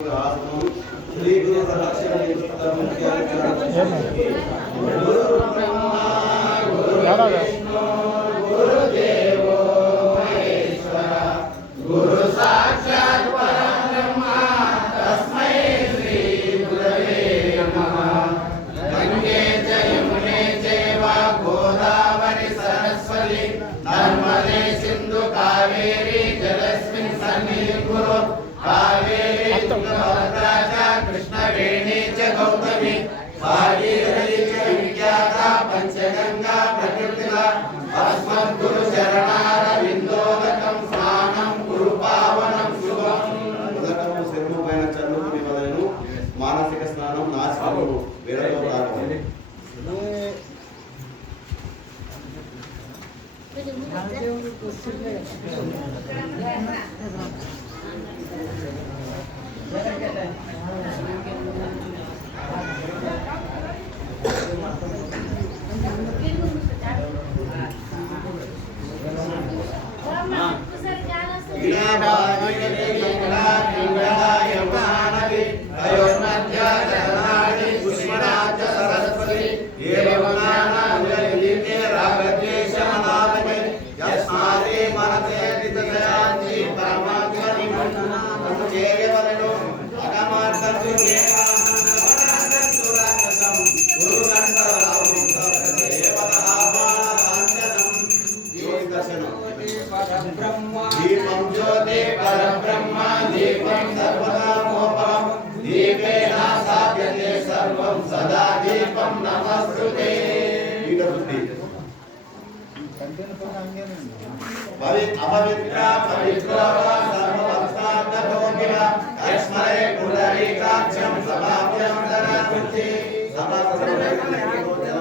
श्री गुरु प्रदक्षिण गुरु ब्रह्मा गुरु विष्णु गुरुदेवो महेश्वर गुरु साक्षात् परब्रह्म तस्मै श्री गुरवे नमः। गंगे च यमुने चैव गोदावरी सरस्वती नर्मदे सिंधु कावेरी जलस्मिन् सन्निधिं कुरु। कावेरी तुंगभद्रा च कृष्णवेणी च गौतमी भागीरथी च विख्याता पंचगंगा प्रकृतिला अस्मद्गुरु चरणारविंदोदकं स्नानं कुरु पावनं शुभं। ఉదకము శిరము పైన చల్లుకుని వదలను మానసిక స్నానం నాసికము వేరలో తాగము। दीपं ज्योति परब्रह्म दीपं सर्वकामोपहं दीपेन साध्यते सर्वं सदा दीपं नमस्ते। अपवित्र पवित्रो वा सर्वभक्तार्थभोगिव अस्मरे पुंडरीकाक्षं समाप्यं धनाकृति समस्तः